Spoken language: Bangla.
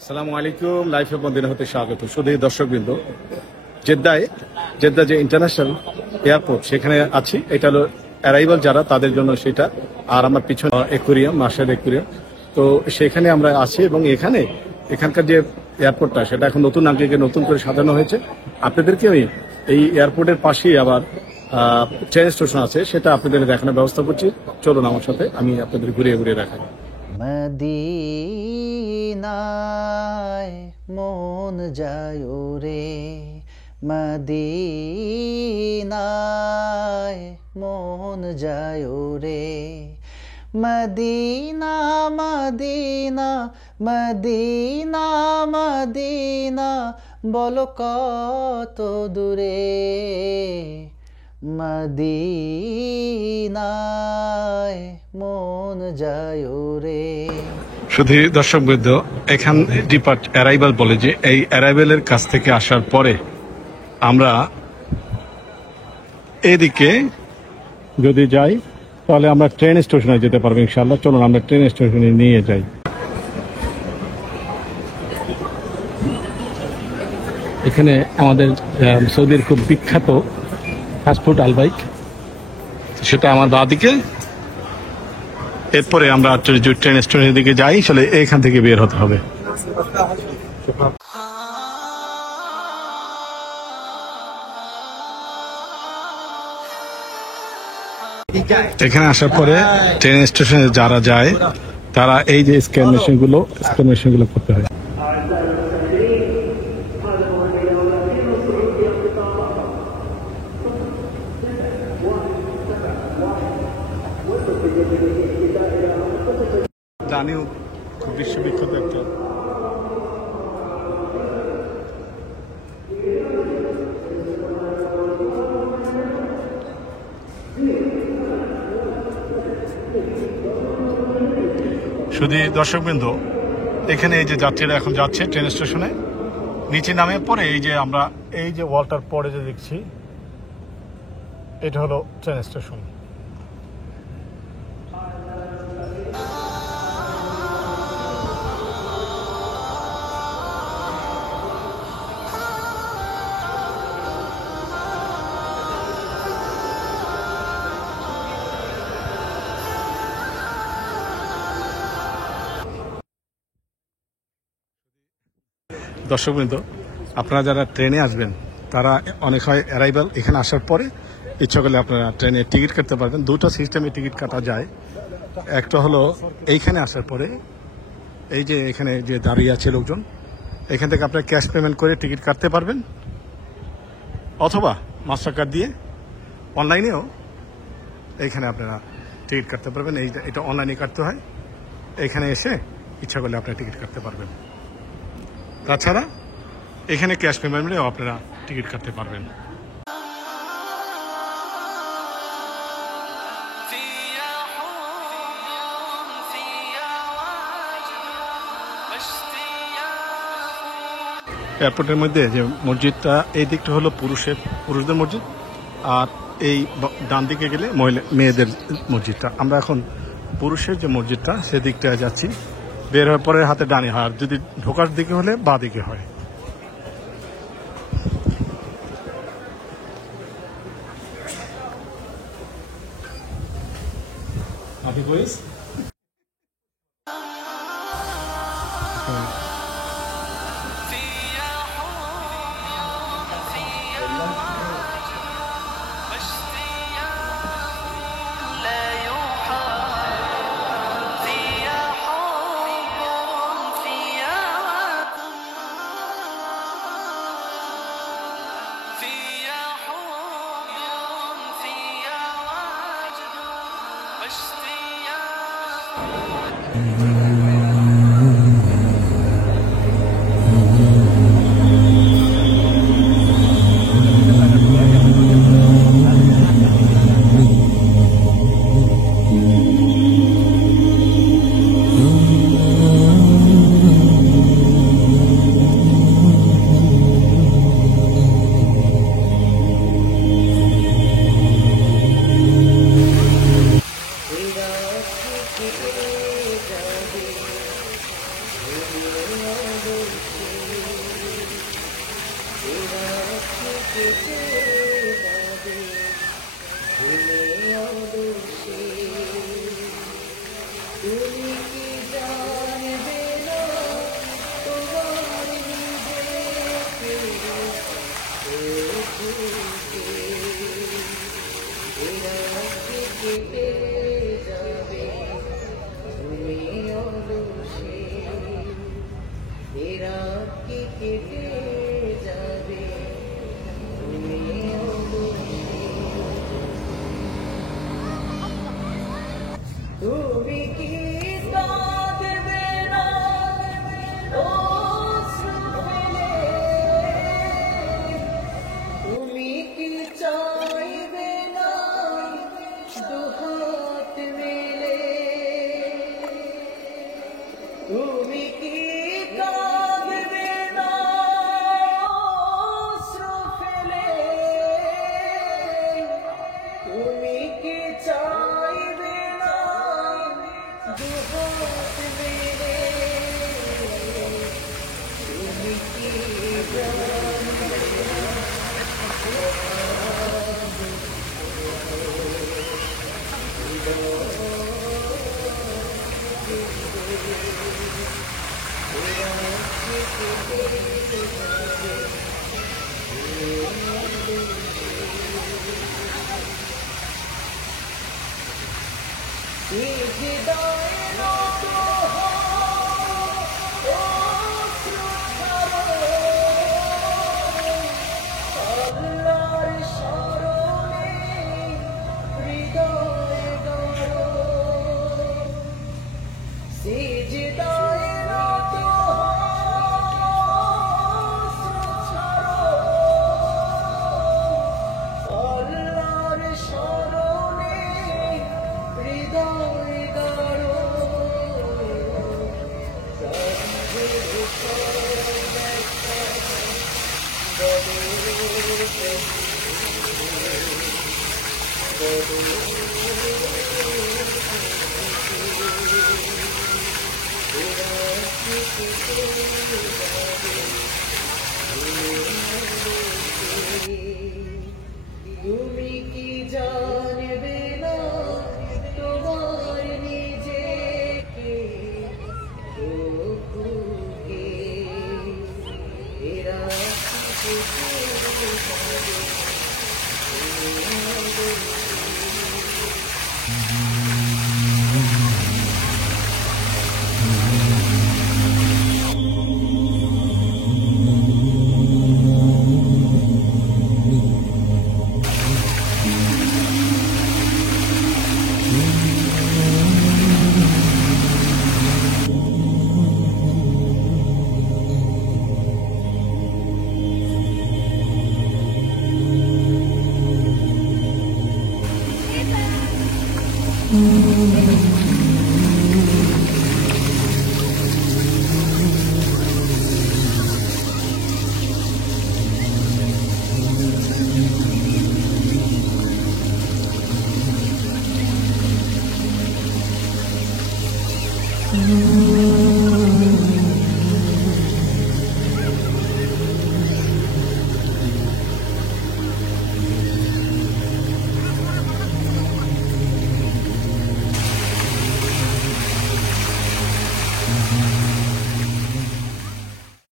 আসসালামু আলাইকুম। লাইফ অফ মদিনা হতে স্বাগত। শুধু দর্শকবৃন্দ, জেদ্দা যে ইন্টারন্যাশনাল এয়ারপোর্ট সেখানে আছি। এটা হলো অ্যারাইভাল যারা তাদের জন্য সেটা, আর আমার পিছনে একুরিয়াম, মার্শাল একুরিয়াম। তো সেখানে আমরা আছি এবং এখানকার যে এয়ারপোর্টটা সেটা এখন নতুন আঙ্গিকে নতুন করে সাজানো হয়েছে। আপনাদেরকে আমি এই এয়ারপোর্টের পাশেই আবার ট্রেন স্টেশন আছে, সেটা আপনাদের দেখানোর ব্যবস্থা করছি। চলুন আমার সাথে, আমি আপনাদের ঘুরিয়ে ঘুরিয়ে দেখাই। মদিনায় মন যায় রে, মদিনায় মন যায় রে। মদিনা মদিনা মদিনা মদিনা বলো কত দূরে, মদিনায় মন যায় রে। শুধু দর্শকবৃন্দ, এখান অ্যারাইভাল বলে যে এই অ্যারাইভালের কাছ থেকে আসার পরে আমরা এদিকে যদি যাই তাহলে আমরা ট্রেন স্টেশনে যেতে পারবো ইনশাআল্লাহ। চলুন আমরা ট্রেন স্টেশনে নিয়ে যাই। এখানে আমাদের সৌদির খুব বিখ্যাত ফাস্টফুড আলবাইক, সেটা আমার বাঁদিকে। এরপরে আমরা ট্রেন স্টেশনের দিকে যাই, চলে এখান থেকে বের হতে হবে। এখানে আসার পরে ট্রেন স্টেশনে যারা যায় তারা এই যে স্ক্যান মেশিনগুলো করতে হয়। জানিও খুব বিশ্ববিখ্যাত একটা শুধু দর্শকবৃন্দ, এখানে এই যে যাত্রীরা এখন যাচ্ছে ট্রেন স্টেশনে, নিচে নামে পরে এই যে আমরা এই যে ওয়ালটার পরে যে দেখছি এটা হলো ট্রেন স্টেশন। দর্শকবৃন্দ, আপনারা যারা ট্রেনে আসবেন তারা অনেক হয় অ্যারাইভাল এখানে আসার পরে ইচ্ছা করলে আপনারা ট্রেনে টিকিট কাটতে পারবেন। দুটো সিস্টেমে টিকিট কাটা যায়। একটা হলো এইখানে আসার পরে এই যে এখানে যে দাঁড়িয়ে আছে লোকজন, এখান থেকে আপনারা ক্যাশ পেমেন্ট করে টিকিট কাটতে পারবেন, অথবা মাস্টার কার্ড দিয়ে অনলাইনেও এইখানে আপনারা টিকিট কাটতে পারবেন। এটা অনলাইনে কাটতে হয়, এখানে এসে ইচ্ছা করলে আপনারা টিকিট কাটতে পারবেন। তাছাড়া এখানে ক্যাশ পেমেন্টেও আপনারা টিকিট কাটতে পারবেন। এয়ারপোর্টের মধ্যে যে মসজিদটা, এই দিকটা হলো পুরুষদের মসজিদ, আর এই ডান দিকে গেলে মেয়েদের মসজিদটা। আমরা এখন পুরুষের যে মসজিদটা সেদিকটায় যাচ্ছি। বের হওয়ার পরে হাতে ডানি হয়, আর যদি ঢোকার দিকে হলে বাঁ দিকে হয়। দোষে এরা কি কেটে যাবে ভুলে অদোষে তুমি কি জানবে না তোমার নিজেকে এরা কি কেটে যাবে তুমি অদোষে এরা কি কেটে যাবে তুমি অদোষে তুমি কি কাঁদবে না অশ্রু ফেলে তুমি কি চাইবে না দুহাত মেলে তুমি কি কাঁদবে না অশ্রু ফেলে তুমি কি চাইবে না দুহাত মেলে তুমি কি জানবে তুমি কি জানবে না তোমার নিজেকে এরা কি